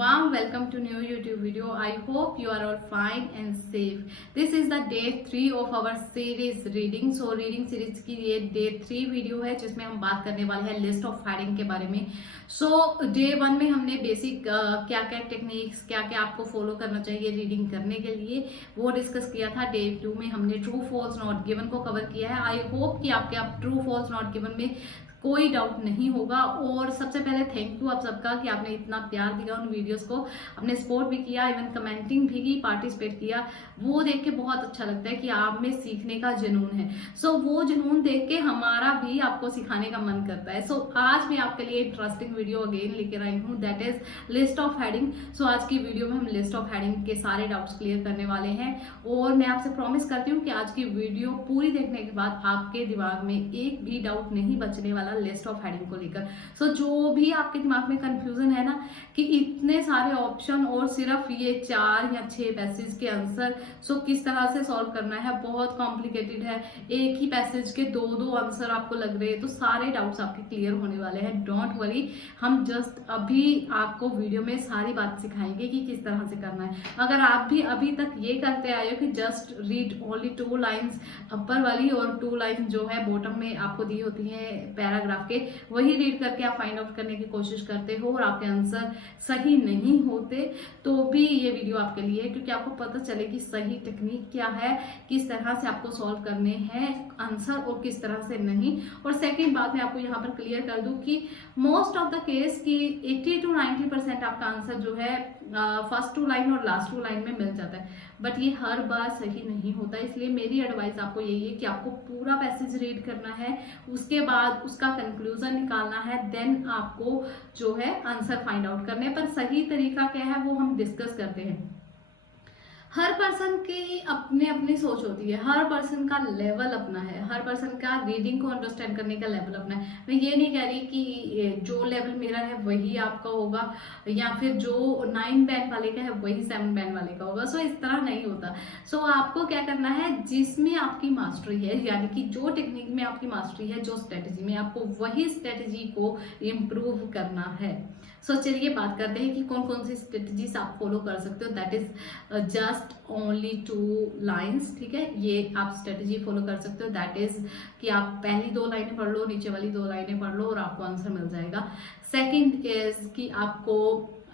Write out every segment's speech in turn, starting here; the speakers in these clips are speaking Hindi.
warm welcome to new YouTube video. I hope you are all fine and safe. This is the day 3 of our series reading. So reading series की ये day 3 वीडियो है जिसमें हम बात करने वाले हैं लिस्ट ऑफ हेडिंग के बारे में. सो डे 1 में हमने बेसिक क्या क्या टेक्निक्स क्या क्या आपको फॉलो करना चाहिए रीडिंग करने के लिए वो डिस्कस किया था. डे 2 में हमने ट्रू फॉल्स नॉट गिवन को कवर किया है. आई होप कि आपके आप ट्रू फॉल्स नॉट गिवन में कोई डाउट नहीं होगा. और सबसे पहले थैंक यू आप सबका कि आपने इतना प्यार दिया उन वीडियोस को, आपने सपोर्ट भी किया, इवन कमेंटिंग भी की, पार्टिसिपेट किया. वो देख के बहुत अच्छा लगता है कि आप में सीखने का जुनून है. सो वो जुनून देख के हमारा भी आपको सिखाने का मन करता है. सो आज मैं आपके लिए इंटरेस्टिंग वीडियो अगेन लेकर आई हूँ, that is list of heading. So आज की वीडियो में हम लिस्ट ऑफ हेडिंग के सारे डाउट्स क्लियर करने वाले हैं. और मैं आपसे प्रॉमिस करती हूँ कि आज की वीडियो पूरी देखने के बाद आपके दिमाग में एक भी डाउट नहीं बचने वाला लिस्ट ऑफ हेडिंग को लेकर. सो जो भी आपके दिमाग में कंफ्यूजन है ना कि इतने सारे ऑप्शन और सिर्फ ये 4 या 6 पैसेज के आंसर, सो किस तरह से सॉल्व करना है, बहुत कॉम्प्लिकेटेड है, एक ही पैसेज के 2 आंसर आपको लग रहे हैं, तो सारे डाउट्स आपके क्लियर होने वाले हैं. डोंट वरी, हम जस्ट अभी आपको वीडियो में सारी बात सिखाएंगे कि किस तरह से करना है. अगर आप भी अभी तक ये करते आए हो कि जस्ट रीड ओनली 2 लाइन्स अपर वाली और 2 लाइन जो है बॉटम में आपको दी होती है पैराग्राफ के, वही रीड करके आप फाइंड आउट करने की कोशिश करते हो और आपके आंसर सही नहीं होते, तो भी ये वीडियो आपके लिए है. क्योंकि आपको पता चले कि सही टेक्निक क्या है, किस तरह से आपको सॉल्व करने हैं आंसर और किस तरह से नहीं. और सेकंड बात मैं आपको यहाँ पर क्लियर कर दूं कि मोस्ट ऑफ द केस की 80 to 90% आपका आंसर जो है फर्स्ट 2 लाइन और लास्ट 2 लाइन में मिल जाता है. बट ये हर बार सही नहीं होता. इसलिए मेरी एडवाइस आपको यही है कि आपको पूरा पैसेज रीड करना है, उसके बाद उसका कंक्लूजन निकालना है, देन आपको जो है आंसर फाइंड आउट करने. पर सही तरीका क्या है वो हम डिस्कस करते हैं. हर पर्सन की अपनी अपनी सोच होती है, हर पर्सन का लेवल अपना है, हर पर्सन का रीडिंग को अंडरस्टैंड करने का लेवल अपना है. मैं ये नहीं कह रही कि जो लेवल मेरा है वही आपका होगा या फिर जो 9 बैंड वाले का है वही 7 बैंड वाले का होगा. सो इस तरह नहीं होता. सो आपको क्या करना है, जिसमें आपकी मास्टरी है, यानी कि जो टेक्निक में आपकी मास्टरी है, जो स्ट्रेटेजी में, आपको वही स्ट्रेटेजी को इम्प्रूव करना है. सो चलिए बात करते हैं कि कौन कौन सी स्ट्रेटजीज आप फॉलो कर सकते हो. That is just only 2 lines. ठीक है, ये आप स्ट्रेटजी फॉलो कर सकते हो. दैट इज कि आप पहली 2 लाइनें पढ़ लो, नीचे वाली 2 लाइनें पढ़ लो और आपको आंसर मिल जाएगा. सेकंड इज कि आपको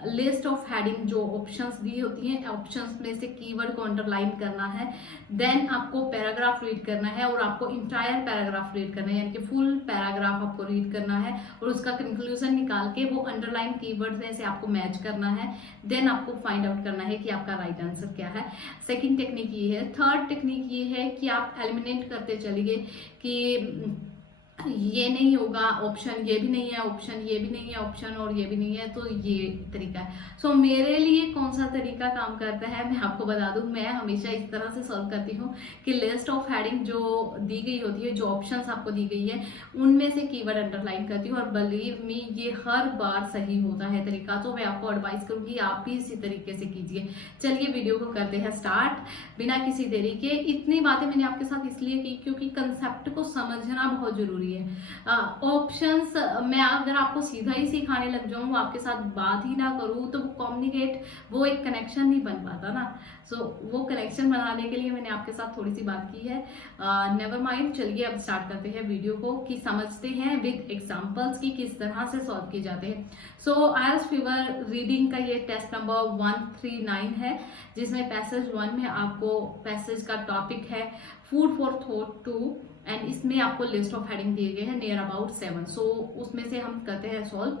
लिस्ट ऑफ हेडिंग जो ऑप्शंस दी होती हैं, ऑप्शंस में से कीवर्ड को अंडरलाइन करना है. देन आपको पैराग्राफ रीड करना है और आपको इंटायर पैराग्राफ रीड करना है, यानी कि फुल पैराग्राफ आपको रीड करना है और उसका कंक्लूजन निकाल के वो अंडरलाइन कीवर्ड से आपको मैच करना है. देन आपको फाइंड आउट करना है कि आपका राइट आंसर क्या है. सेकेंड टेक्निक ये है. थर्ड टेक्निक ये है कि आप एलिमिनेट करते चलिए कि ये नहीं होगा ऑप्शन, ये भी नहीं है ऑप्शन, ये भी नहीं है ऑप्शन और ये भी नहीं है, तो ये तरीका है. सो मेरे लिए कौन सा तरीका काम करता है मैं आपको बता दूं. मैं हमेशा इस तरह से सॉल्व करती हूँ कि लिस्ट ऑफ हेडिंग जो दी गई होती है, जो ऑप्शंस आपको दी गई है, उनमें से कीवर्ड अंडरलाइन करती हूँ. और बिलीव मी ये हर बार सही होता है तरीका. तो मैं आपको एडवाइस करूंगी आप भी इसी तरीके से कीजिए. चलिए वीडियो को करते हैं स्टार्ट बिना किसी देरी के. इतनी बातें मैंने आपके साथ इसलिए की क्योंकि कंसेप्ट को समझना बहुत जरूरी है. ऑप्शंस मैं अगर आपको सीधा ही सिखाने लग जाऊं, आपके साथ बात ही ना करूं, तो वो एक कनेक्शन नहीं बन पाता ना. सो वो कनेक्शन बनाने के लिए मैंने आपके साथ थोड़ी सी बात की है. नेवर माइंड, चलिए अब स्टार्ट करते हैं वीडियो को कि समझते हैं विद एग्जांपल्स की किस तरह से सॉल्व किए जाते हैं. सो आईएलटीएस फीवर रीडिंग का ये टेस्ट नंबर 139 है, जिसमें पैसेज 1 में आपको पैसेज का टॉपिक है फूड फॉर थॉट 2 एंड इसमें आपको लिस्ट ऑफ हेडिंग दिए गए हैं नियर अबाउट 7. सो उसमें से हम करते हैं सॉल्व.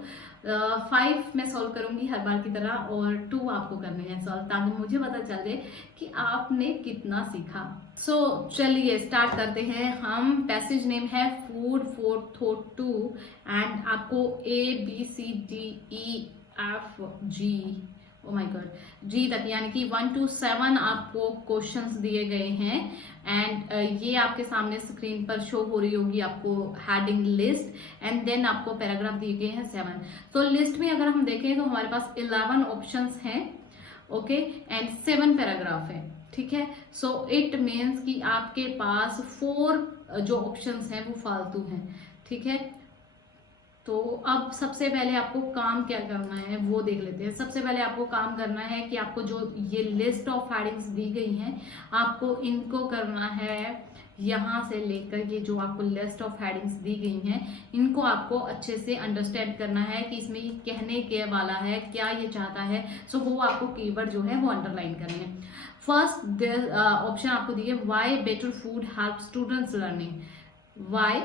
5 मैं सॉल्व करूंगी हर बार की तरह और 2 आपको करने हैं सॉल्व, ताकि मुझे पता चल जाए कि आपने कितना सीखा. सो चलिए स्टार्ट करते हैं. हम पैसेज नेम है फूड फॉर थॉट 2 एंड आपको ABCDEFG ओ माय गॉड जी तक, यानी कि 1 to 7 आपको क्वेश्चंस दिए गए हैं. एंड ये आपके सामने स्क्रीन पर शो हो रही होगी आपको हेडिंग लिस्ट एंड देन आपको पैराग्राफ दिए गए हैं 7. तो लिस्ट में अगर हम देखें तो हमारे पास 11 ऑप्शंस हैं, ओके, एंड 7 पैराग्राफ है. ठीक है, सो इट मीन्स कि आपके पास 4 जो ऑप्शंस हैं वो फालतू हैं. ठीक है, तो अब सबसे पहले आपको काम क्या करना है वो देख लेते हैं। सबसे पहले आपको काम करना है कि आपको जो ये लिस्ट ऑफ हेडिंग्स दी गई हैं, आपको इनको करना है यहाँ से लेकर ये जो आपको लिस्ट ऑफ हेडिंग्स दी गई हैं, इनको आपको अच्छे से अंडरस्टैंड करना है कि इसमें ये कहने के वाला है, क्या ये चाहता है। सो वो आपको कीवर्ड जो है वो अंडरलाइन करने हैं। फर्स्ट ऑप्शन आपको दिए, why better food help students learning. Why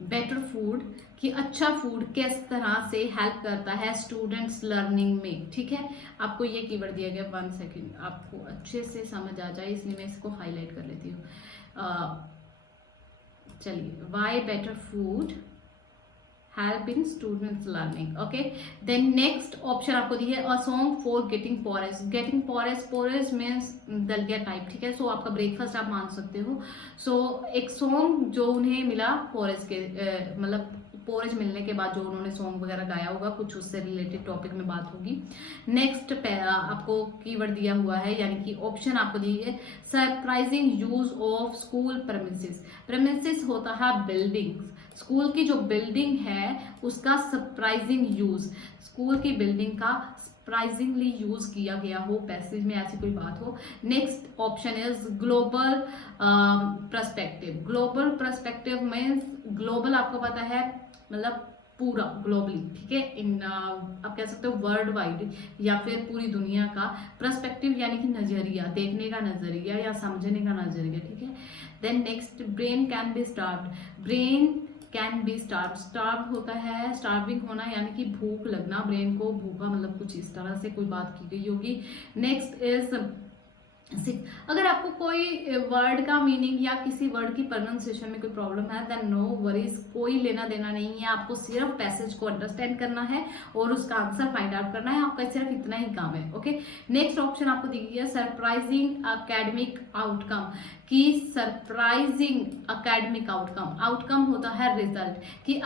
better food, कि अच्छा फूड किस तरह से हेल्प करता है स्टूडेंट्स लर्निंग में। ठीक है, आपको ये कीवर्ड दिया गया। 1 सेकेंड, आपको अच्छे से समझ आ जाए इसलिए मैं इसको हाईलाइट कर लेती हूँ। चलिए, why better food help in students learning. Okay, then next option आपको दी है, a song for getting porridge. Getting porridge, porridge means दलिया टाइप। ठीक है, सो आपका ब्रेकफास्ट आप मान सकते हो। सो एक सॉन्ग जो उन्हें मिला पोरेस के, मतलब पोरेज मिलने के बाद जो उन्होंने सॉन्ग वगैरह गाया होगा, कुछ उससे रिलेटेड टॉपिक में बात होगी। नेक्स्ट आपको कीवर्ड दिया हुआ है, यानी कि ऑप्शन आपको दी है, surprising use of school premises. Premises होता है बिल्डिंग, स्कूल की जो बिल्डिंग है उसका सरप्राइजिंग यूज, स्कूल की बिल्डिंग का सरप्राइजिंगली यूज किया गया हो, पैसेज में ऐसी कोई बात हो। Next option is global perspective. Global perspective means, global आपको पता है मतलब पूरा ग्लोबली। ठीक है, इन आप कह सकते हो वर्ल्ड वाइड या फिर पूरी दुनिया का। पर्सपेक्टिव यानी कि नजरिया, देखने का नजरिया या समझने का नजरिया। ठीक है, then next, brain can be starved. Brain can be starve. Starve होता है स्टार्विंग होना, यानी कि भूख लगना, ब्रेन को भूखा, मतलब कुछ इस तरह से कोई बात की गई होगी। नेक्स्ट इज, अगर आपको कोई वर्ड का मीनिंग या किसी वर्ड की प्रोनाउंसिएशन में कोई प्रॉब्लम है, देन नो वरीज, कोई लेना देना नहीं है। आपको सिर्फ पैसेज को अंडरस्टैंड करना है और उसका आंसर फाइंड आउट करना है। आपका सिर्फ इतना ही काम है। ओके, नेक्स्ट ऑप्शन आपको दी गई है, सरप्राइजिंग एकेडमिक आउटकम। कि सरप्राइजिंग एकेडमिक आउटकम, आउटकम होता है रिजल्ट, कि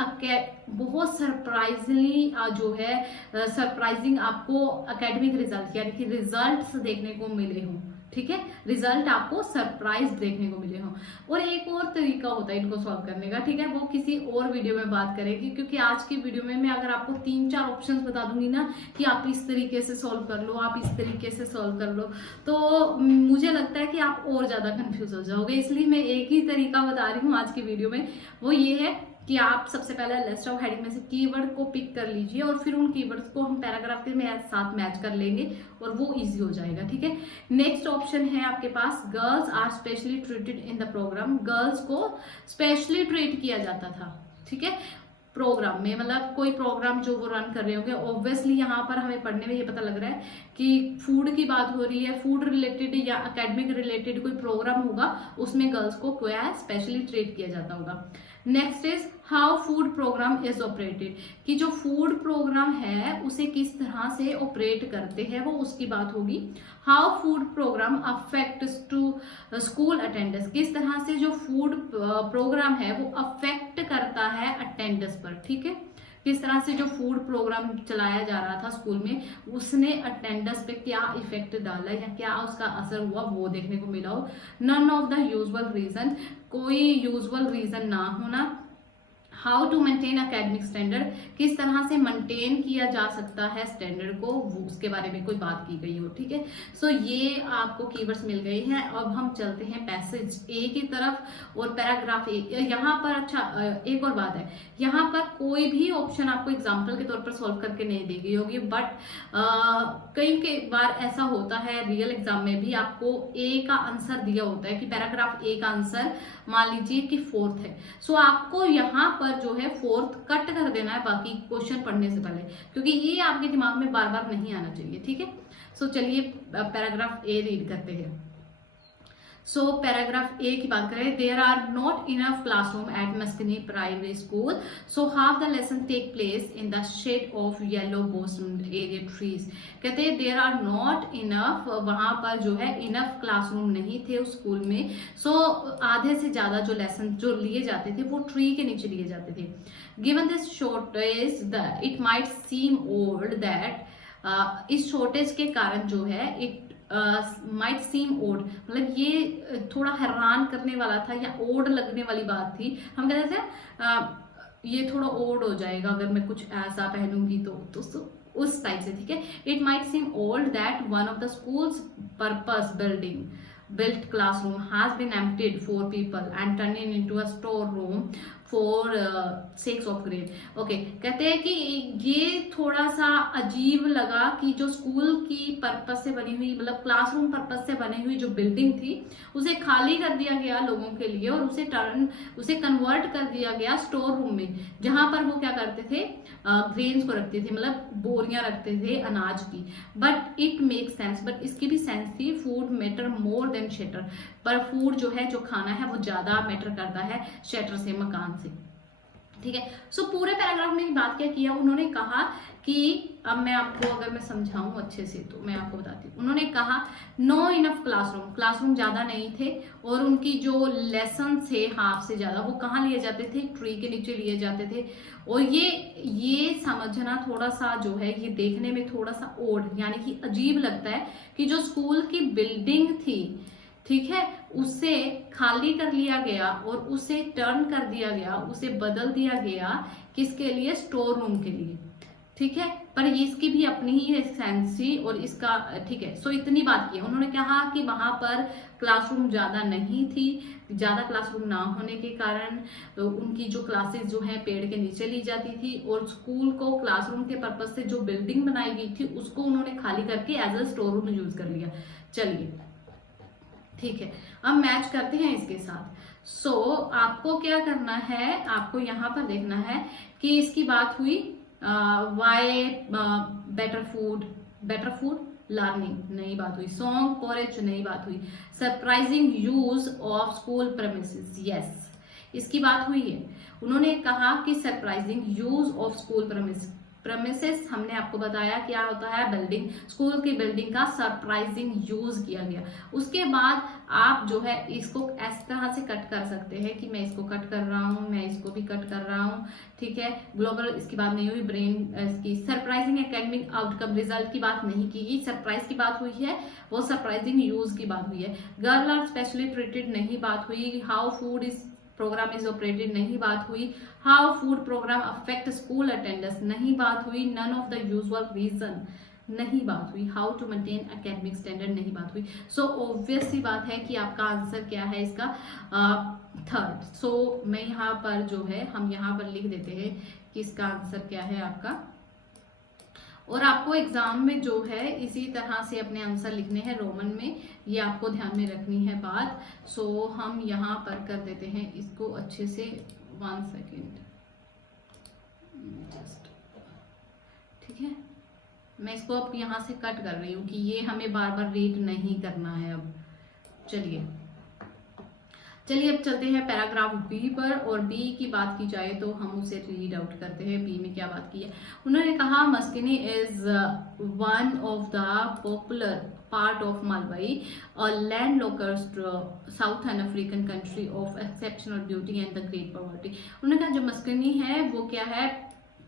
बहुत सरप्राइजली जो है सरप्राइजिंग आपको एकेडमिक रिजल्ट यानी कि रिजल्ट्स देखने को मिले हों। ठीक है, रिजल्ट आपको सरप्राइज देखने को मिले हों। और एक और तरीका होता है इनको सॉल्व करने का। ठीक है, वो किसी और वीडियो में बात करेंगे, क्योंकि आज की वीडियो में मैं अगर आपको 3-4 ऑप्शंस बता दूंगी ना कि आप इस तरीके से सॉल्व कर लो, आप इस तरीके से सॉल्व कर लो, तो मुझे लगता है कि आप और ज्यादा कंफ्यूज हो जाओगे। इसलिए मैं एक ही तरीका बता रही हूँ आज की वीडियो में, वो ये है कि आप सबसे पहले लिस्ट ऑफ हेडिंग में से कीवर्ड को पिक कर लीजिए और फिर उन कीवर्ड्स को हम पैराग्राफ के साथ मैच कर लेंगे और वो इजी हो जाएगा। ठीक है, नेक्स्ट ऑप्शन है आपके पास, girls are specially treated in the program. Girls को स्पेशली ट्रीट किया जाता था। ठीक है, प्रोग्राम में मतलब कोई प्रोग्राम जो वो रन कर रहे होंगे। ऑब्वियसली यहाँ पर हमें पढ़ने में ये पता लग रहा है कि फूड की बात हो रही है, फूड रिलेटेड या एकेडमिक रिलेटेड कोई प्रोग्राम होगा, उसमें गर्ल्स को क्या है स्पेशली ट्रीट किया जाता होगा। Next is how food program is operated, कि जो फूड प्रोग्राम है उसे किस तरह से ऑपरेट करते हैं वो उसकी बात होगी। How food program affects to school attendance, किस तरह से जो फूड प्रोग्राम है वो अफेक्ट करता है अटेंडेंस पर। ठीक है, किस तरह से जो फूड प्रोग्राम चलाया जा रहा था स्कूल में उसने अटेंडेंस पे क्या इफेक्ट डाला या क्या उसका असर हुआ वो देखने को मिला हो। None of the usual reason, कोई यूजुअल रीजन ना होना। How to maintain academic standard, किस तरह से मेंटेन किया जा सकता है स्टैंडर्ड को, वो उसके बारे में कोई बात की गई हो। ठीक है, सो ये आपको कीवर्ड्स मिल गए हैं। अब हम चलते हैं पैसेज ए की तरफ और पैराग्राफ ए। यहाँ पर अच्छा एक और बात है, यहाँ पर कोई भी ऑप्शन आपको एग्जाम्पल के तौर पर सॉल्व करके नहीं दी गई होगी, बट कई बार ऐसा होता है रियल एग्जाम में भी आपको ए का आंसर दिया होता है कि पैराग्राफ ए का आंसर मान लीजिए कि 4th है। सो आपको यहाँ पर जो है 4th कट कर देना है बाकी क्वेश्चन पढ़ने से पहले, क्योंकि ये आपके दिमाग में बार बार नहीं आना चाहिए। ठीक है, सो चलिए पैराग्राफ ए रीड करते हैं। सो पैराग्राफ ए की बात करें, there are not enough classroom at Msekeni primary school, so half the lesson take place in the shade of yellow blossom area trees. कहते हैं देयर आर नॉट इनफ, वहां पर जो है इनफ क्लासरूम नहीं थे उस स्कूल में। सो आधे से ज्यादा जो लेसन जो लिए जाते थे वो ट्री के नीचे लिए जाते थे। Given this shortage it might seem old that, इस शॉर्टेज के कारण जो है इट माइट सीम ओड, मतलब ये थोड़ा हैरान करने वाला था या ओड लगने वाली बात थी। हम कहते थे ये थोड़ा ओल्ड हो जाएगा अगर मैं कुछ ऐसा पहनूंगी तो उस टाइप से, ठीक है। It might seem old that one of the schools purpose building built classroom has been emptied for people and turned into a storeroom for sakes of grade. Okay, कहते हैं कि ये थोड़ा सा अजीब लगा कि जो स्कूल की पर्पस से बनी हुई, मतलब क्लासरूम पर्पस से बनी हुई जो बिल्डिंग थी उसे खाली कर दिया गया लोगों के लिए और उसे कन्वर्ट कर दिया गया स्टोर रूम में, जहां पर वो क्या करते थे, ग्रेन्स को रखते थे, मतलब बोरियां रखते थे अनाज की। But it make sense, but इसकी भी सेंस थी, food matter more than shutter, पर फूड जो है, जो खाना है वो ज्यादा मैटर करता है शेटर से, मकान से, ठीक है। सो पूरे पैराग्राफ में बात क्या किया उन्होंने, कहा कि अब मैं आपको अगर मैं समझाऊं अच्छे से तो मैं आपको बताती हूँ। उन्होंने कहा नो इनफ क्लासरूम ज्यादा नहीं थे और उनकी जो लेसन थे हाफ से ज्यादा वो कहाँ लिए जाते थे, ट्री के नीचे लिए जाते थे। और ये समझना थोड़ा सा जो है, ये देखने में थोड़ा सा ओड यानी कि अजीब लगता है कि जो स्कूल की बिल्डिंग थी, ठीक है, उसे खाली कर लिया गया और उसे टर्न कर दिया गया, उसे बदल दिया गया किसके लिए, स्टोर रूम के लिए, ठीक है। पर इसकी भी अपनी ही सेंस थी और इसका, ठीक है। सो इतनी बात की उन्होंने कहा कि वहां पर क्लासरूम ज्यादा नहीं थी, ज्यादा क्लासरूम ना होने के कारण उनकी जो क्लासेस जो है पेड़ के नीचे ली जाती थी और स्कूल को क्लासरूम के पर्पज से जो बिल्डिंग बनाई गई थी उसको उन्होंने खाली करके as a store room use कर लिया। चलिए ठीक है, अब मैच करते हैं इसके साथ। सो आपको क्या करना है, आपको यहाँ पर देखना है कि इसकी बात हुई वाई बेटर फूड लर्निंग नहीं बात हुई, सॉन्ग पोरेज नहीं बात हुई, surprising use of school premises yes इसकी बात हुई है। उन्होंने कहा कि surprising use of school premises हमने आपको बताया क्या होता है, बिल्डिंग, स्कूल की बिल्डिंग का सरप्राइजिंग यूज किया गया। उसके बाद आप जो है इसको इस तरह से कट कर सकते हैं कि मैं इसको कट कर रहा हूं, मैं इसको भी कट कर रहा हूं, ठीक है। ग्लोबल इसकी बात नहीं हुई, ब्रेन इसकी सरप्राइजिंग एकेडमिक आउटकम रिजल्ट की बात नहीं की गई, सरप्राइज की बात हुई है, वो सरप्राइजिंग यूज की बात हुई है। गर्ल आर स्पेशली ट्रीटेड नहीं बात हुई, how food is program is operated नहीं बात हुई, how food program affect school attendance नहीं बात हुई, none of the usual reason नहीं बात हुई, how to maintain academic standard नहीं बात हुई। सो ऑब्वियस सी बात है कि आपका आंसर क्या है इसका, थर्ड। सो मैं यहाँ पर जो है हम यहाँ पर लिख देते हैं कि इसका आंसर क्या है आपका। और आपको एग्जाम में जो है इसी तरह से अपने आंसर लिखने हैं रोमन में, ये आपको ध्यान में रखनी है बात। सो हम यहाँ पर कर देते हैं इसको अच्छे से, 1 सेकेंड जस्ट, ठीक है। मैं इसको अब यहाँ से कट कर रही हूँ कि ये हमें बार बार रीड नहीं करना है। अब चलिए अब चलते हैं पैराग्राफ बी पर, और बी की बात की जाए तो हम उसे रीड आउट करते हैं। बी में क्या बात की है, उन्होंने कहा Msekeni is one of the popular part of Malawi, a landlocked southern African country of exceptional beauty and the great poverty। उन्होंने कहा जो मस्कनी है वो क्या है,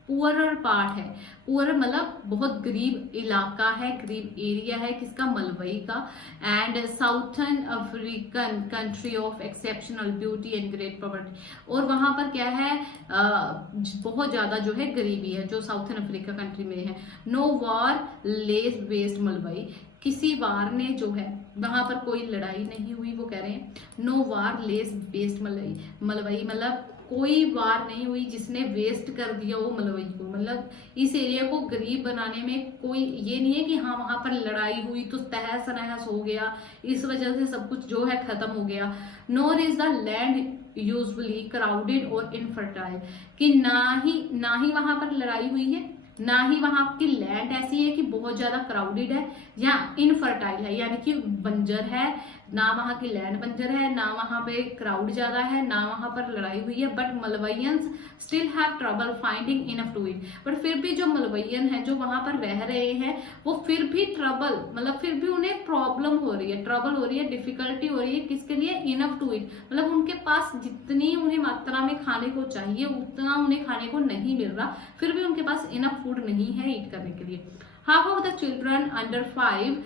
पुअरर पार्ट है, पुअरर मतलब बहुत गरीब इलाका है, गरीब एरिया है किसका, मलवई का, and southern African country of exceptional beauty and great poverty, और वहां पर क्या है, बहुत ज्यादा जो है गरीबी है, जो साउथर्न अफ्रीका कंट्री में है। No war less west Malawi, किसी वार ने जो है वहां पर कोई लड़ाई नहीं हुई, वो कह रहे हैं नो वार लेस वेस्ट मलवई मतलब कोई वार नहीं हुई जिसने वेस्ट कर दिया वो मलवई को, मतलब इस एरिया को गरीब बनाने में कोई ये नहीं है कि हाँ वहां पर लड़ाई हुई तो तहस नहस हो गया, इस वजह से सब कुछ जो है खत्म हो गया। Nor is the land usually crowded और इनफर्टाइल, कि ना ही वहां पर लड़ाई हुई है, ना ही वहां की लैंड ऐसी है कि बहुत ज्यादा क्राउडेड है या इनफर्टाइल है यानी कि बंजर है, ना वहां की लैंड बंजर है, ना वहां पे क्राउड ज्यादा है, ना वहां पर लड़ाई हुई है। But Malawians still have trouble finding enough to eat, but फिर भी जो मलवइयन है जो वहां पर रह रहे हैं वो फिर भी ट्रबल मतलब फिर भी उन्हें प्रॉब्लम हो रही है, ट्रबल हो रही है, डिफिकल्टी हो रही है, किसके लिए, इनफ टू ईट, मतलब उनके पास जितनी उन्हें मात्रा में खाने को चाहिए उतना उन्हें खाने को नहीं मिल रहा, फिर भी उनके पास इनफ फूड नहीं है ईट करने के लिए। Half of the children under 5,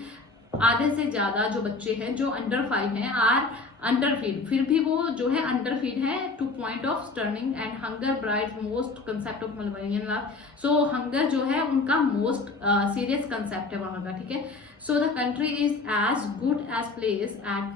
आधे से ज्यादा जो बच्चे हैं जो अंडर 5 हैं, आर अंडरफीड, फिर भी वो जो है अंडरफीड है to point of stunting and hunger bright most concept of Malawian last. So hunger जो है उनका मोस्ट सीरियस कंसेप्ट है वहां का, ठीक है। So the country is as good as place at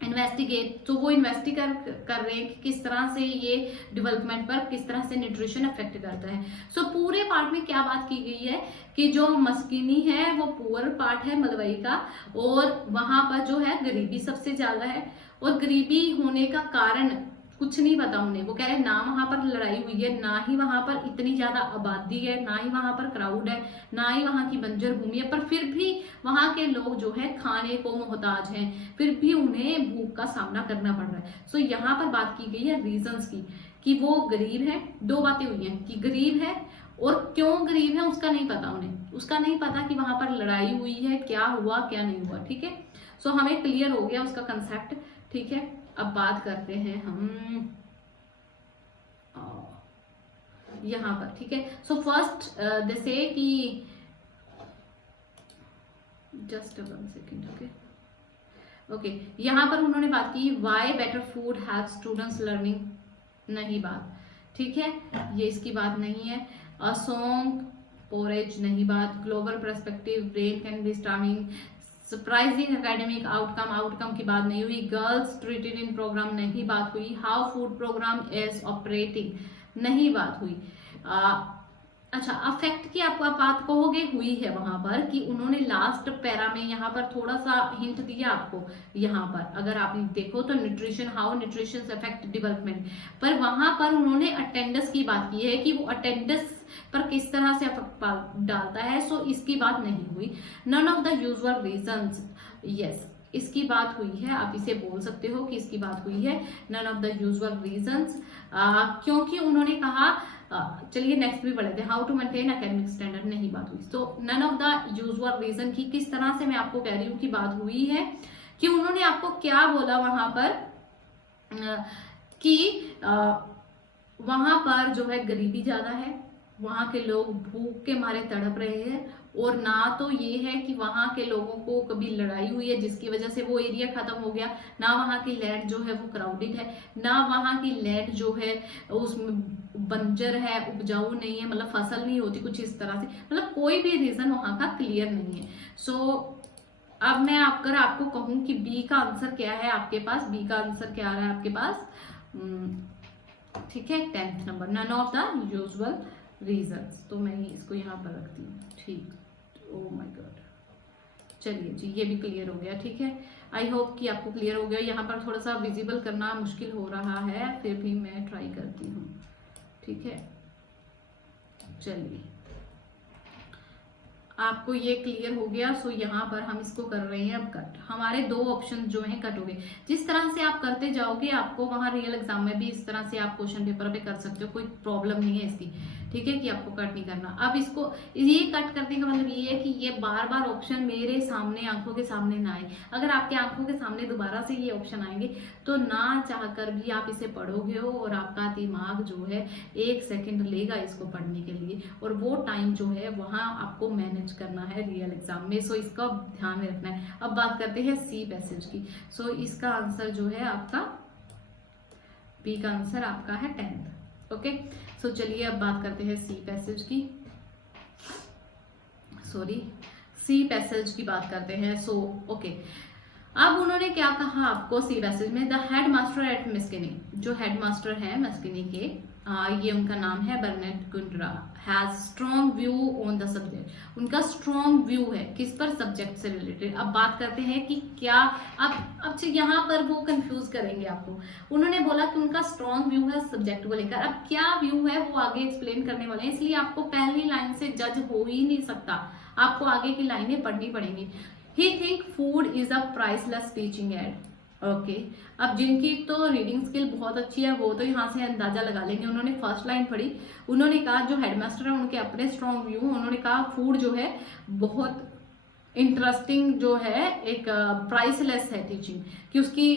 investigate, तो वो इन्वेस्टिगेट कर रहे हैं कि किस तरह से ये डेवलपमेंट पर किस तरह से न्यूट्रिशन अफेक्ट करता है। सो पूरे पार्ट में क्या बात की गई है कि जो मस्किनी है वो पुअर पार्ट है मलवई का, और वहां पर जो है गरीबी सबसे ज्यादा है, और गरीबी होने का कारण कुछ नहीं पता उन्हें। वो कह रहे हैं ना वहां पर लड़ाई हुई है, ना ही वहां पर इतनी ज्यादा आबादी है, ना ही वहां पर क्राउड है, ना ही वहां की बंजर भूमि है, पर फिर भी वहां के लोग जो है खाने को मोहताज हैं, फिर भी उन्हें भूख का सामना करना पड़ रहा है। सो यहाँ पर बात की गई है रीजंस की, कि वो गरीब है। दो बातें हुई हैं कि गरीब है और क्यों गरीब है उसका नहीं पता उन्हें, उसका नहीं पता कि वहां पर लड़ाई हुई है, क्या हुआ क्या नहीं हुआ, ठीक है। सो हमें क्लियर हो गया उसका कंसेप्ट, ठीक है। अब बात करते हैं हम यहाँ पर, ठीक है। सो फर्स्ट जैसे कि जस्ट 1 सेकेंड, ओके यहाँ पर उन्होंने बात की why better food help students learning, नहीं बात, ठीक है, ये इसकी बात नहीं है। अ सॉन्ग पोरेज, नहीं बात। Global perspective, brain can B storming, surprising academic outcome की बात नहीं हुई। गर्ल्स ट्रीटेड इन प्रोग्राम, नहीं बात हुई। How food program is operating, नहीं बात हुई। अच्छा, अफेक्ट की आप बात कहोगे हुई है वहां पर, कि उन्होंने लास्ट पैरा में यहाँ पर थोड़ा सा हिंट दिया आपको। यहाँ पर अगर आप देखो तो nutrition, how nutrition affect development, पर वहां पर उन्होंने अटेंडेंस की बात की है कि वो अटेंडेंस पर किस तरह से अफेक्ट डालता है। सो इसकी बात नहीं हुई। None of the usual reasons, yes इसकी बात हुई है, आप इसे बोल सकते हो कि इसकी बात हुई है। None of the usual reasons, क्योंकि उन्होंने कहा, चलिए नेक्स्ट भी बढ़ते हैं। How to maintain academic standard, नहीं बात हुई। So none of the usual reason की किस तरह से मैं आपको कह रही हूँ कि बात हुई है, कि उन्होंने आपको क्या बोला वहां पर, कि वहां पर जो है गरीबी ज्यादा है, वहां के लोग भूख के मारे तड़प रहे हैं, और ना तो ये है कि वहां के लोगों को कभी लड़ाई हुई है जिसकी वजह से वो एरिया खत्म हो गया, ना वहां की लैंड जो है वो क्राउडेड है, ना वहां की लैंड जो है उसमें बंजर है, उपजाऊ नहीं है, मतलब फसल नहीं होती कुछ इस तरह से, मतलब कोई भी रीजन वहां का क्लियर नहीं है। सो अब मैं अगर आपको कहूं कि बी का आंसर क्या है आपके पास, बी का आंसर क्या आ रहा है आपके पास, ठीक है, 10th number, none of the usual reasons. तो मैं इसको यहाँ पर रखती हूँ, ठीक। ओ माय गॉड, चलिए जी ये भी क्लियर हो गया, ठीक है। आई होप कि आपको क्लियर हो गया। यहाँ पर थोड़ा सा विजिबल करना मुश्किल हो रहा है, फिर भी मैं ट्राई करती हूँ, ठीक है। चलिए आपको ये क्लियर हो गया। सो यहाँ पर हम इसको कर रहे हैं अब कट। हमारे दो ऑप्शन जो हैं कट हो गए। जिस तरह से आप करते जाओगे आपको वहाँ रियल एग्जाम में भी इस तरह से आप क्वेश्चन पेपर पे कर सकते हो, कोई प्रॉब्लम नहीं है इसकी, ठीक है, कि आपको कट नहीं करना। अब इसको ये कट करने का मतलब ये है कि ये बार बार ऑप्शन मेरे सामने आंखों के सामने ना आए। अगर आपके आंखों के सामने दोबारा से ये ऑप्शन आएंगे तो ना चाह कर भी आप इसे पढ़ोगे हो, और आपका दिमाग जो है 1 सेकेंड लेगा इसको पढ़ने के लिए, और वो टाइम जो है वहाँ आपको मैनेज करना है रियल एग्जाम में। सो इसका ध्यान में रखना है। अब बात करते हैं सी पैसेज की। सो इसका आंसर जो है आपका बी का आंसर आपका है 10th, ओके। सो चलिए अब बात करते हैं सी पैसेज की, सॉरी सी पैसेज की बात करते हैं। सो ओके, अब उन्होंने क्या कहा आपको सी पैसेज में, द हेड मास्टर एट मस्किनी, जो हेड मास्टर है मस्किनी के, ये उनका नाम है Burnett Gundra, has strong view on the subject. उनका स्ट्रॉन्ग व्यू है किस पर, सब्जेक्ट से रिलेटेड। अब बात करते हैं कि क्या, अब यहाँ पर वो कंफ्यूज करेंगे आपको। उन्होंने बोला कि उनका स्ट्रॉन्ग व्यू है सब्जेक्ट को लेकर, अब क्या व्यू है वो आगे एक्सप्लेन करने वाले हैं, इसलिए आपको पहली लाइन से जज हो ही नहीं सकता, आपको आगे की लाइनें पढ़नी पड़ेंगी। He think food is a priceless teaching aid, okay. अब जिनकी तो रीडिंग स्किल बहुत अच्छी है वो तो यहाँ से अंदाजा लगा लेंगे। उन्होंने फर्स्ट लाइन पढ़ी, उन्होंने कहा जो हेडमास्टर है उनके अपने स्ट्रॉन्ग व्यू, उन्होंने कहा फूड जो है बहुत इंटरेस्टिंग जो है, एक प्राइसलेस है टीचिंग, कि उसकी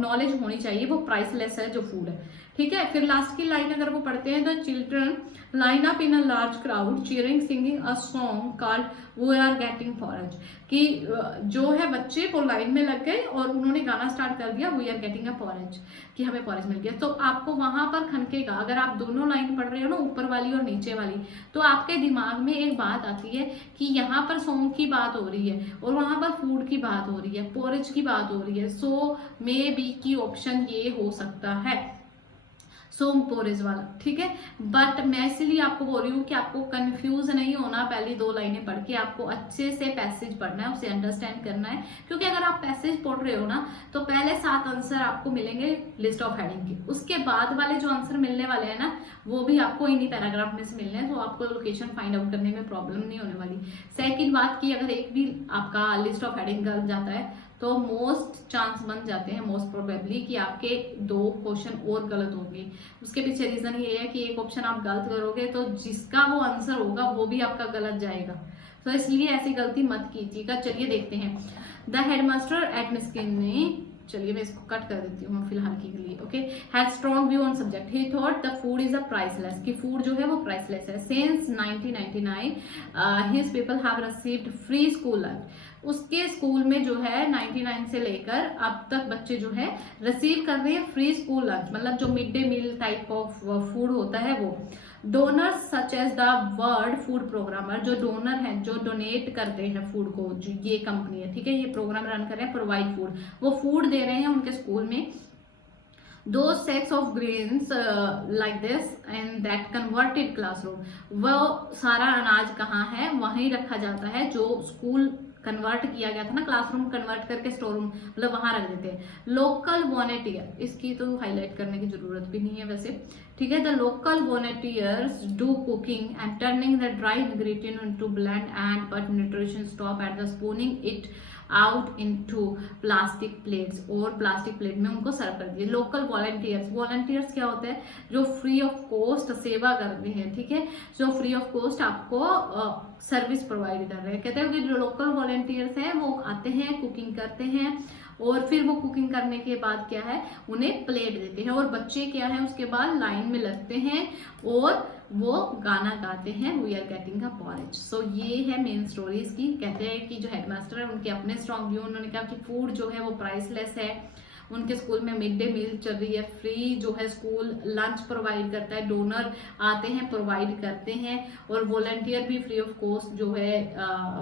नॉलेज होनी चाहिए, वो प्राइसलेस है जो फूड है, ठीक है। फिर लास्ट की लाइन अगर वो पढ़ते हैं, the children line up in a large crowd cheering singing a song called we are getting forage, कि जो है बच्चे वो लाइन में लग गए और उन्होंने गाना स्टार्ट कर दिया we are getting a forage, कि हमें फॉरेज मिल गया। तो आपको वहां पर खनकेगा, अगर आप दोनों लाइन पढ़ रहे हो ना, ऊपर वाली और नीचे वाली, तो आपके दिमाग में एक बात आती है कि यहाँ पर सॉन्ग की बात हो रही है और वहां पर फूड की बात हो रही है, पोरेज की बात हो रही है। सो मे बी की ऑप्शन ये हो सकता है, सोम पोरेज वाला, ठीक है। बट मैं इसीलिए आपको बोल रही हूँ कि आपको कंफ्यूज नहीं होना, पहली 2 लाइनें पढ़ के आपको अच्छे से पैसेज पढ़ना है, उसे अंडरस्टैंड करना है। क्योंकि अगर आप पैसेज पढ़ रहे हो ना, तो पहले 7 आंसर आपको मिलेंगे लिस्ट ऑफ हेडिंग के, उसके बाद वाले जो आंसर मिलने वाले हैं ना, वो भी आपको इन्हीं पैराग्राफ में से मिलने हैं, तो आपको लोकेशन फाइंड आउट करने में प्रॉब्लम नहीं होने वाली। सेकंड बात की, अगर एक भी आपका लिस्ट ऑफ हेडिंग गलत जाता है तो मोस्ट चांस बन जाते हैं, मोस्ट प्रोबेबली, कि आपके 2 क्वेश्चन और गलत होंगे। उसके पीछे रीजन ये है कि एक ऑप्शन आप गलत करोगे तो जिसका वो आंसर होगा वो भी आपका गलत जाएगा, तो इसलिए ऐसी गलती मत कीजिएगा। चलिए देखते हैं। द हेडमास्टर एट मिस्किन ने, चलिए मैं इसको कट कर देती हूँ फिलहाल के लिए, okay. Had strong view on subject, he thought the food is a priceless, कि फूड जो है वो प्राइसलेस है। Since 1999 his people have received free school lunch, उसके स्कूल में जो है 99 से लेकर अब तक बच्चे जो है रिसीव कर रहे हैं फ्री स्कूल लंच, मतलब जो mid day meal type of food होता है वो। Donors such as the world food programmer, जो डोनर हैं, जो डोनेट करते हैं फूड को, जो ये कंपनी है, ठीक है, ये प्रोग्राम रन कर रहे हैं, प्रोवाइड फूड, वो फूड दे रहे हैं उनके स्कूल में। दो sets of grains like this and that converted classroom, वो सारा अनाज कहाँ है, वहीं रखा जाता है, जो स्कूल कन्वर्ट किया गया था ना, क्लासरूम कन्वर्ट करके स्टोर रूम, मतलब वहां रख देते हैं। लोकल वॉलंटियर, इसकी तो हाईलाइट करने की जरूरत भी नहीं है वैसे, ठीक है। The local volunteers do cooking and turning the dry ingredient into blend and but nutrition stop at the spooning it out into plastic plates, और प्लास्टिक प्लेट में उनको सर्व कर दिए। लोकल वॉलंटियर्स, वॉलंटियर्स क्या होते हैं, जो फ्री ऑफ कॉस्ट सेवा कर रहे हैं, ठीक है, जो फ्री ऑफ कॉस्ट आपको सर्विस प्रोवाइड कर रहे हैं। कहते हैं कि जो लोकल वॉलंटियर्स हैं वो आते हैं, कुकिंग करते हैं, और फिर वो कुकिंग करने के बाद क्या है, उन्हें प्लेट देते हैं, और बच्चे क्या है उसके बाद लाइन में लगते हैं और वो गाना गाते हैं we are getting a porridge. So ये है मेन स्टोरी इसकी। कहते हैं कि जो हेडमास्टर है उनके अपने स्ट्रॉन्ग व्यू, उन्होंने कहा कि फूड जो है वो प्राइसलेस है, उनके स्कूल में मिड डे मील चल रही है, फ्री जो है स्कूल लंच प्रोवाइड करता है, डोनर आते हैं प्रोवाइड करते हैं, और वॉलंटियर भी फ्री ऑफ कॉस्ट जो है,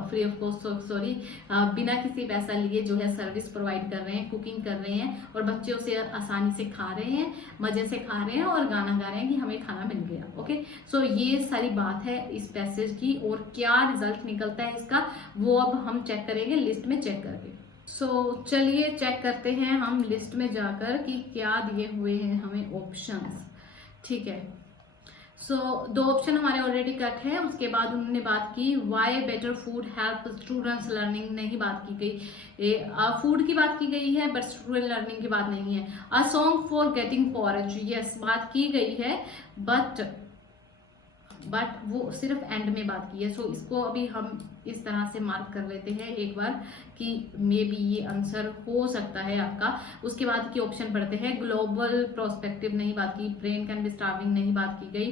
फ्री ऑफ कॉस्ट सॉरी, बिना किसी पैसा लिए जो है सर्विस प्रोवाइड कर रहे हैं, कुकिंग कर रहे हैं, और बच्चे उसे आसानी से खा रहे हैं, मजे से खा रहे हैं और गाना गा रहे हैं कि हमें खाना मिल गया, ओके। सो ये सारी बात है इस पैसेज की, और क्या रिजल्ट निकलता है इसका वो अब हम चेक करेंगे लिस्ट में चेक करके। सो चलिए चेक करते हैं हम लिस्ट में जाकर कि क्या दिए हुए हैं हमें ऑप्शंस, ठीक है। सो 2 ऑप्शन हमारे ऑलरेडी कट है। उसके बाद उन्होंने बात की why better food help students learning, नहीं बात की गई, फूड की बात की गई है बट स्टूडेंट लर्निंग की बात नहीं है। A song for getting porridge, yes बात की गई है, बट वो सिर्फ एंड में बात की है। सो इसको अभी हम इस तरह से मार्क कर लेते हैं एक बार कि मे बी ये आंसर हो सकता है आपका। उसके बाद की ऑप्शन पढ़ते हैं। ग्लोबल प्रोस्पेक्टिव नहीं बात की, ब्रेन कैन बी स्टार्विंग नहीं बात की गई,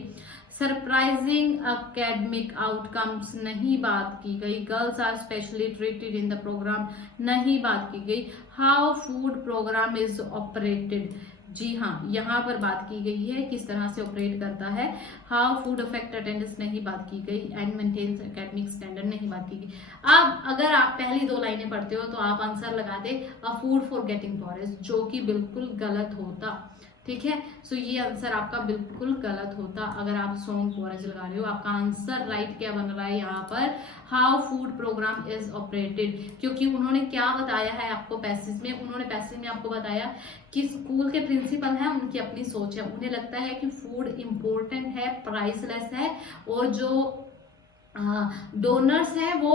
सरप्राइजिंग एकेडमिक आउटकम्स नहीं बात की गई, girls are specially treated in the program नहीं बात की गई, how food program is operated, जी हाँ यहाँ पर बात की गई है किस तरह से ऑपरेट करता है, हाउ फूड अफेक्ट अटेंडेंस नहीं बात की गई, एंड मेंटेन्स एकेडमिक स्टैंडर्ड नहीं बात की गई। अब अगर आप पहली 2 लाइनें पढ़ते हो तो आप आंसर लगा दे a food for getting porridge, जो कि बिल्कुल गलत होता, ठीक है। सो ये आंसर आपका बिल्कुल गलत होता अगर आप सॉन्ग पॉरेज लगा रहे हो। आपका आंसर राइट क्या बन रहा है यहाँ पर, how food program is operated, क्योंकि उन्होंने क्या बताया है आपको पैसेज में, उन्होंने पैसेज में आपको बताया कि स्कूल के प्रिंसिपल हैं, उनकी अपनी सोच है, उन्हें लगता है कि फूड इम्पोर्टेंट है, प्राइसलेस है, और जो डोनर्स हैं वो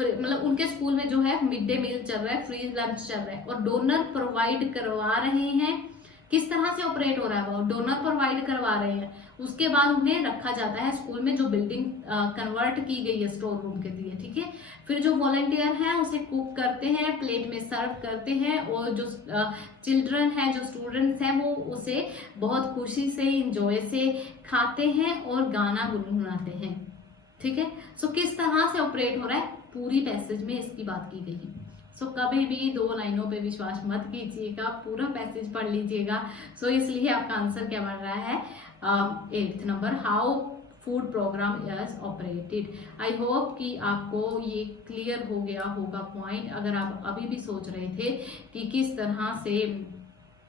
मतलब उनके स्कूल में जो है मिड डे मील चल रहा है, फ्री लंच चल रहा है, और डोनर प्रोवाइड करवा रहे हैं। किस तरह से ऑपरेट हो रहा है, वो डोनर प्रोवाइड करवा रहे हैं, उसके बाद उन्हें रखा जाता है स्कूल में, जो बिल्डिंग कन्वर्ट की गई है स्टोर रूम के लिए, ठीक है। फिर जो वॉलंटियर हैं उसे कुक करते हैं, प्लेट में सर्व करते हैं, और जो चिल्ड्रन है, जो स्टूडेंट्स हैं, वो उसे बहुत खुशी से, इंजॉय से खाते हैं और गाना गुनगुनाते हैं, ठीक है। सो किस तरह से ऑपरेट हो रहा है पूरी पैसेज में इसकी बात की गई है। सो कभी भी 2 लाइनों पे विश्वास मत कीजिएगा, पूरा पैसेज पढ़ लीजिएगा। सो इसलिए आपका आंसर क्या बन रहा है, 8th number, how food program is operated. I hope कि आपको ये क्लियर हो गया होगा पॉइंट। अगर आप अभी भी सोच रहे थे कि किस तरह से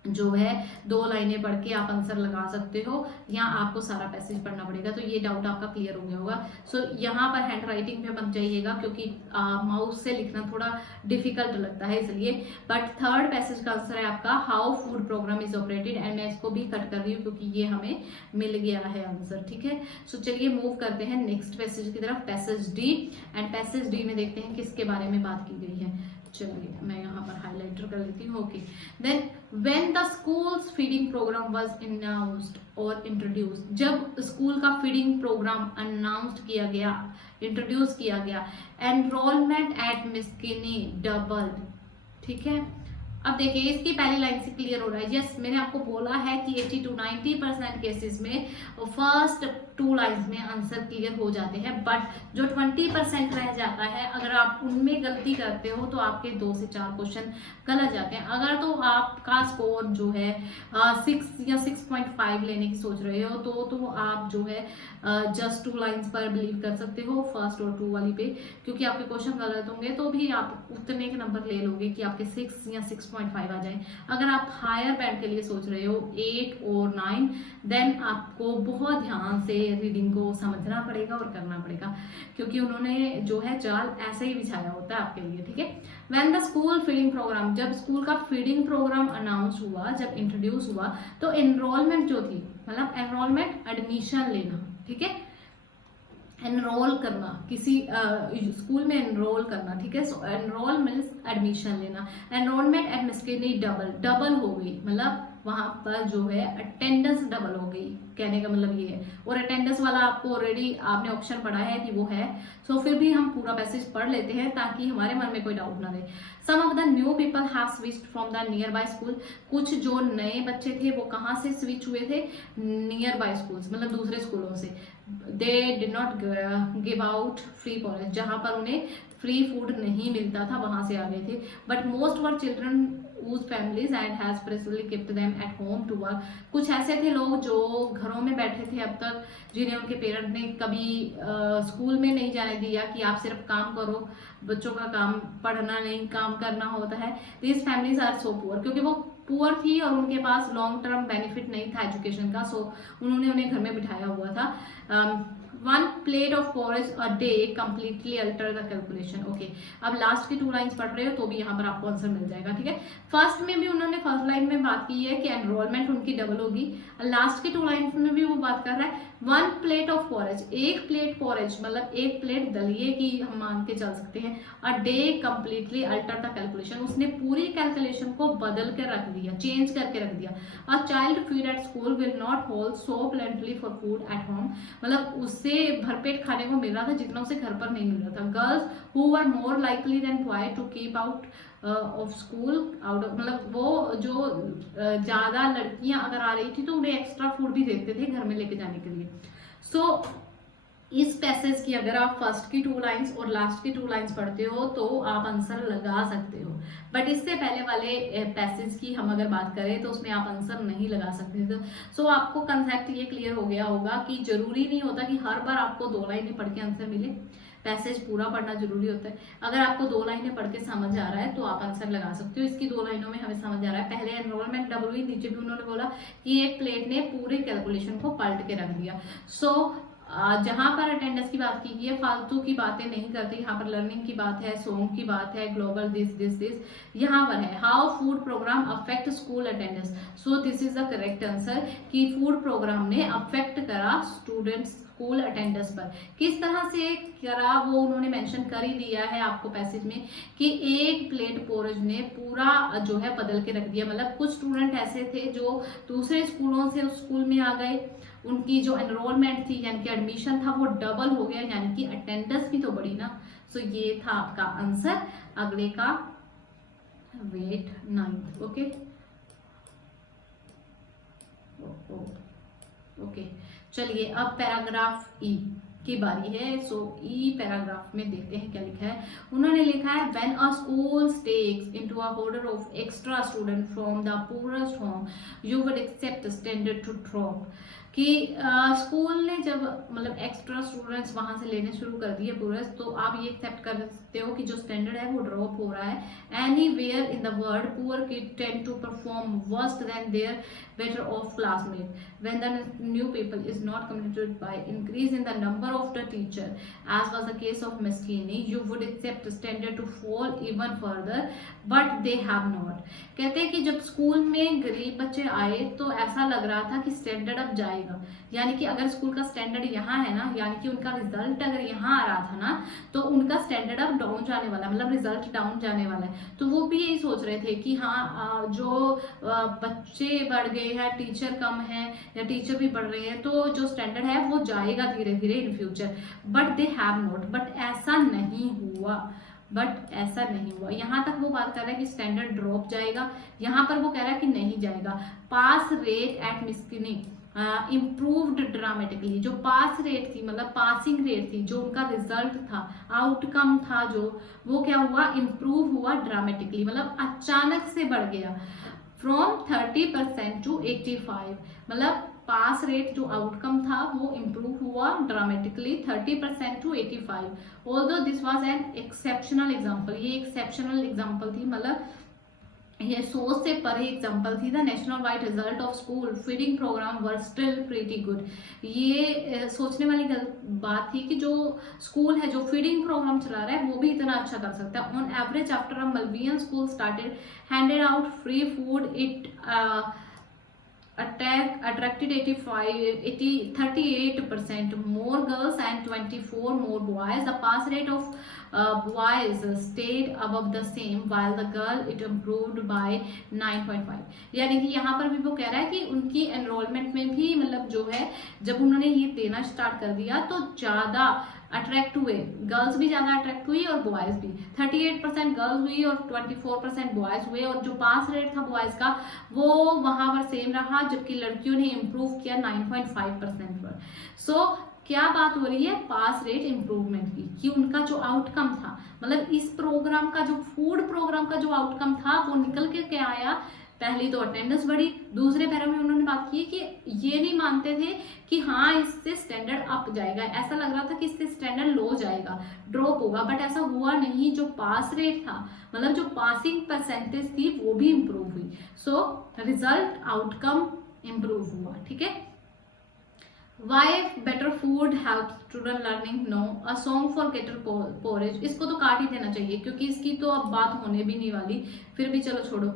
जो है 2 लाइनें पढ़ के आप आंसर लगा सकते हो या आपको सारा पैसेज पढ़ना पड़ेगा, तो ये डाउट आपका क्लियर हो गया होगा। सो यहाँ पर हैंड राइटिंग में मत जाइएगा, क्योंकि माउस से लिखना थोड़ा डिफिकल्ट लगता है, इसलिए। बट 3rd पैसेज का आंसर है आपका how food program is operated, and मैं इसको भी कट कर रही हूँ क्योंकि ये हमें मिल गया है आंसर, ठीक है। सो चलिए मूव करते हैं नेक्स्ट पैसेज की तरफ, passage D. And passage D में देखते हैं किसके बारे में बात की गई है। चलिए मैं यहाँ पर हाईलाइटर कर लेती हूँ। Okay, then when the schools feeding program was announced और इंट्रोड्यूस्ड, जब स्कूल का फीडिंग प्रोग्राम अनाउंस्ड किया गया, इंट्रोड्यूस किया गया, एनरोलमेंट एट मिस्किनी डबल्ड, ठीक है। अब देखिए इसकी पहली लाइन से क्लियर हो रहा है, यस मैंने आपको बोला है कि 80 to 90% केसेस में फर्स्ट 2 लाइन्स में आंसर क्लियर हो जाते हैं, बट जो 20% रह जाता है, अगर आप उनमें गलती करते हो तो आपके 2 से 4 क्वेश्चन गलत जाते हैं। अगर तो आपका स्कोर जो है 6 या 6.5 लेने की सोच रहे हो तो आप जो है जस्ट 2 लाइन्स पर बिलीव कर सकते हो, फर्स्ट और 2 वाली पे, क्योंकि आपके क्वेश्चन गलत होंगे तो भी आप उतने के नंबर ले लोगे कि आपके 6 या 6.5 आ जाए। अगर आप हायर बैंड के लिए सोच रहे हो 8 और 9, देन आपको बहुत ध्यान से रीडिंग को समझना पड़ेगा और करना पड़ेगा, क्योंकि उन्होंने जो है जाल ऐसे ही बिछाया होता है आपके लिए, ठीक है। When the school feeding program, जब स्कूल का फीडिंग प्रोग्राम अनाउंस हुआ, जब इंट्रोड्यूस हुआ, तो एनरोलमेंट जो थी, मतलब एनरोलमेंट एडमिशन लेना, ठीक है, एनरोल करना, किसी स्कूल में एनरोल करना, ठीक है। सो एनरोल मीन्स एडमिशन लेना, एनरोलमेंट एट मिस्किनी डबल हो गई, मतलब वहां पर जो है अटेंडेंस डबल हो गई, कहने का मतलब ये है। और अटेंडेंस वाला आपको ऑलरेडी आपने ऑप्शन पढ़ा है कि वो है, सो फिर भी हम पूरा पैसेज पढ़ लेते हैं ताकि हमारे मन में कोई डाउट ना रहे। Some of the new people have switched from the nearby school, कुछ जो नए बच्चे थे वो कहाँ से स्विच हुए थे, नियर बाय स्कूल्स, मतलब दूसरे स्कूलों से। They did not give out free forest, जहां पर उन्हें फ्री फूड नहीं मिलता था वहां से आ गए थे। But most were children whose families and has presently kept them at home to work, कुछ ऐसे थे लोग जो घरों में बैठे थे अब तक, जिन्हें उनके पेरेंट ने कभी स्कूल में नहीं जाने दिया कि आप सिर्फ काम करो, बच्चों का काम पढ़ना नहीं, काम करना होता है। These families are so poor, क्योंकि वो पुअर थी और उनके पास लॉन्ग टर्म बेनिफिट नहीं था एजुकेशन का, सो उन्होंने उन्हें घर में बिठाया हुआ था। 1 plate of porridge a day completely alter the calculation। Okay, अब लास्ट की 2 लाइन्स पढ़ रहे हो तो भी यहाँ पर आपको आंसर मिल जाएगा, ठीक है। फर्स्ट में भी उन्होंने फर्स्ट लाइन में बात की है कि एनरोलमेंट उनकी डबल होगी, लास्ट की 2 लाइन्स में भी वो बात कर रहा है 1 plate of porridge, 1 plate porridge मतलब 1 प्लेट दलिए की हम मान के चल सकते हैं। A day completely alter the calculation, उसने पूरी कैलकुलेशन को बदल के रख दिया, चेंज करके रख दिया। A child feed at school will not hold so plenty for food at home, मतलब उससे भरपेट खाने को मिल रहा था जितना उसे घर पर नहीं मिल रहा था। Girls who were more likely then boy to keep out of school, मतलब वो जो ज्यादा लड़कियां अगर आ रही थी तो उन्हें एक्स्ट्रा फूड भी देते थे घर में लेके जाने के लिए। सो इस पैसेज की अगर आप फर्स्ट की 2 लाइंस और लास्ट की 2 लाइंस पढ़ते हो तो आप आंसर लगा सकते हो, बट इससे पहले वाले पैसेज की हम अगर बात करें तो उसमें आप आंसर नहीं लगा सकते थे। सो आपको कंसेप्ट ये क्लियर हो गया होगा कि जरूरी नहीं होता कि हर बार आपको 2 लाइनें पढ़ के आंसर मिले, पैसेज पूरा पढ़ना जरूरी होता है। अगर आपको 2 लाइनें पढ़ के समझ आ रहा है तो आप आंसर लगा सकते हो। इसकी 2 लाइनों में हमें समझ आ रहा है, पहले एनरोलमेंट डबल हुई, नीचे भी उन्होंने बोला कि एक प्लेट ने पूरे कैलकुलेशन को पलट के रख दिया। सो जहां पर अटेंडेंस की बात की गई है, फालतू की बातें नहीं करते, यहाँ पर लर्निंग की बात है, सॉन्ग की बात है, ग्लोबल दिस यहाँ पर है how food program affect school attendance. So this is the correct answer कि फूड प्रोग्राम ने अफेक्ट करा स्टूडेंट्स स्कूल अटेंडेंस पर। किस तरह से करा वो उन्होंने मेंशन कर ही दिया है आपको पैसेज में कि 1 प्लेट पोरेज ने पूरा जो है बदल के रख दिया। मतलब कुछ स्टूडेंट ऐसे थे जो दूसरे स्कूलों से उस स्कूल में आ गए, उनकी जो एनरोलमेंट थी यानी कि एडमिशन था वो डबल हो गया, यानी कि अटेंडेंस भी तो बढ़ी ना। सो ये था आपका आंसर। अगले का वेट 9। ओके ओके, चलिए अब पैराग्राफ ई की बारी है। सो ई पैराग्राफ में देखते हैं क्या लिखा है। उन्होंने लिखा है when a school takes into a order of extra student from the poorest home you would accept standard to drop. कि स्कूल ने जब मतलब एक्स्ट्रा स्टूडेंट्स वहां से लेने शुरू कर दिए पुअरेस्ट, तो आप ये एक्सेप्ट कर सकते हो कि जो स्टैंडर्ड है वो ड्रॉप हो रहा है। Anywhere in the world poor kid tend to perform worst then their better off classmate when the new people is not completed by increase in the number of the teacher as was the case of Miss Keeney, you would accept standard to fall even further but they have not। कहते हैं कि जब स्कूल में गरीब बच्चे आए तो ऐसा लग रहा था कि स्टैंडर्ड अब जाएगा, यानी कि अगर स्कूल का स्टैंडर्ड यहाँ है ना, यानी कि उनका रिजल्ट अगर यहाँ आ रहा था ना, तो उनका स्टैंडर्ड अब डाउन जाने वाला है, मतलब रिजल्ट डाउन जाने वाला है। तो वो भी यही सोच रहे थे कि हाँ जो बच्चे बढ़ गए हैं, टीचर कम है या टीचर भी बढ़ रहे हैं, तो जो स्टैंडर्ड है वो जाएगा धीरे धीरे in future. But they have not, but ऐसा नहीं हुआ। यहाँ तक वो बात कर रहा है कि स्टैंडर्ड ड्रॉप जाएगा, यहाँ पर वो कह रहा है कि नहीं जाएगा। Pass rate at Msekeni improved dramatically. जो पास रेट थी मतलब पासिंग रेट थी, जो उनका रिजल्ट था, आउटकम था, जो वो क्या हुआ, इम्प्रूव हुआ ड्रामेटिकली, मतलब अचानक से बढ़ गया। फ्रॉम 30% टू 85, मतलब पास रेट जो आउटकम था वो इम्प्रूव हुआ dramatically 30% to 85। Although this was an exceptional example, ये एक्सेप्शनल एग्जाम्पल थी, मतलब ये सोच से परे एग्जाम्पल थी। The national wide result of school feeding program were still pretty good. ये सोचने वाली बात थी कि जो स्कूल है जो फीडिंग प्रोग्राम चला रहा है वो भी इतना अच्छा कर सकता है। On average after a Malawian school started handed out free food it attracted 38% more girls and 24 more boys. The pass rate of boys stayed above the same while the girl it improved by 9.5। यानी कि यहाँ पर भी वो कह रहा है कि उनकी एनरोलमेंट में भी मतलब जो है जब उन्होंने ये देना स्टार्ट कर दिया तो ज्यादा अट्रैक्ट हुए, गर्ल्स भी ज्यादा अट्रैक्ट हुई और बॉयज भी। 38% गर्ल्स हुई और 24% बॉयज हुए, और जो पास रेट था बॉयज का वो वहां पर सेम रहा, जबकि लड़कियों ने इम्प्रूव किया 9.5% पर। सो क्या बात हो रही है, पास रेट इंप्रूवमेंट की, कि उनका जो आउटकम था, मतलब इस प्रोग्राम का जो फूड प्रोग्राम का जो आउटकम था वो निकल के क्या आया, पहली तो अटेंडेंस बढ़ी, दूसरे पैरा में उन्होंने बात की कि ये नहीं मानते थे कि हाँ इससे स्टैंडर्ड अप जाएगा, ऐसा लग रहा था कि इससे स्टैंडर्ड लो जाएगा, ड्रॉप होगा, बट ऐसा हुआ नहीं। जो पास रेट था मतलब जो पासिंग परसेंटेज थी वो भी इम्प्रूव हुई। सो रिजल्ट आउटकम इम्प्रूव हुआ। ठीक है। Why better food helps student learning? No, a song for getter porridge। इसको तो काट ही देना चाहिए क्योंकि इसकी तो अब बात होने भी नहीं वाली, फिर भी चलो छोड़ो।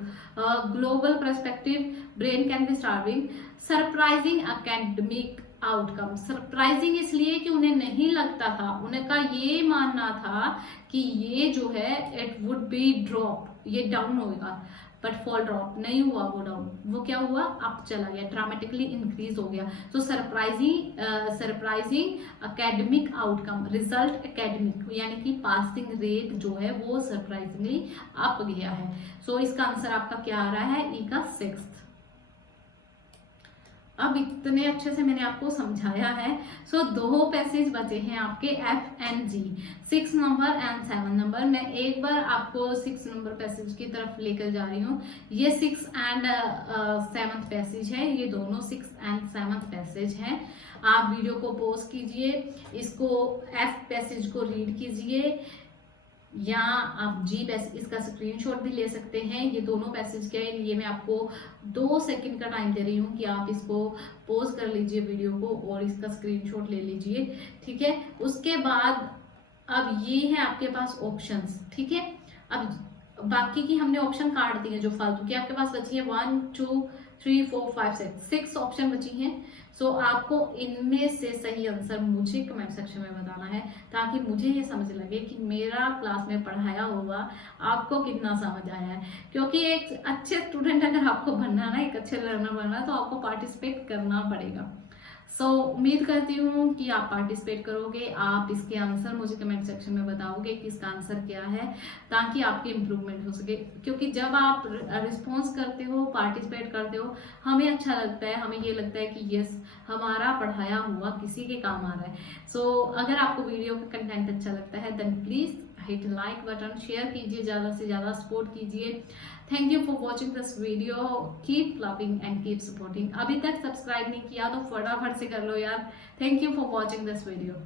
Global perspective, brain can B starving, surprising academic outcome. Surprising इसलिए कि उन्हें नहीं लगता था, उनका ये मानना था कि ये जो है इट वुड बी ड्रॉप, ये डाउन होगा, बट फॉल ड्रॉप नहीं हुआ, वो डाउन, वो क्या हुआ, अप चला गया, ड्रामेटिकली इंक्रीज हो गया। तो surprising academic outcome, result academic यानी कि पासिंग रेट जो है वो सरप्राइजिंगली अप गया है। सो इसका आंसर आपका क्या आ रहा है, ई का 6th। अब इतने अच्छे से मैंने आपको समझाया है। सो 2 पैसेज बचे हैं आपके F and G, 6 number and 7 number. मैं एक बार आपको 6 नंबर पैसेज की तरफ लेकर जा रही हूँ। ये 6 एंड 7th पैसेज है, ये दोनों 6 एंड 7th पैसेज हैं। आप वीडियो को पॉज कीजिए, इसको एफ पैसेज को रीड कीजिए, या आप जी पैसेज इसका स्क्रीनशॉट भी ले सकते हैं। ये दोनों पैसेज के लिए मैं आपको 2 सेकंड का टाइम दे रही हूँ कि आप इसको पॉज कर लीजिए वीडियो को और इसका स्क्रीनशॉट ले लीजिए। ठीक है। उसके बाद अब ये है आपके पास ऑप्शंस। ठीक है। अब बाकी की हमने ऑप्शन काट दिए जो फालतू की, आपके पास बची है 1 2 3 4 5 6 ऑप्शन बची हैं। सो आपको इनमें से सही आंसर मुझे कमेंट सेक्शन में बताना है, ताकि मुझे ये समझ लगे कि मेरा क्लास में पढ़ाया हुआ आपको कितना समझ आया है। क्योंकि एक अच्छे स्टूडेंट अगर आपको बनना ना, एक अच्छे लर्नर बनना, तो आपको पार्टिसिपेट करना पड़ेगा। सो उम्मीद करती हूँ कि आप पार्टिसिपेट करोगे, आप इसके आंसर मुझे कमेंट सेक्शन में बताओगे कि इसका आंसर क्या है, ताकि आपकी इम्प्रूवमेंट हो सके। क्योंकि जब आप रिस्पॉन्स करते हो, पार्टिसिपेट करते हो, हमें अच्छा लगता है, हमें ये लगता है कि यस, हमारा पढ़ाया हुआ किसी के काम आ रहा है। सो अगर आपको वीडियो का कंटेंट अच्छा लगता है then please hit like button, share कीजिए, ज़्यादा से ज़्यादा सपोर्ट कीजिए। Thank you for watching this video, keep loving and keep supporting. अभी तक सब्सक्राइब नहीं किया तो फटाफट से कर लो यार। Thank you for watching this video.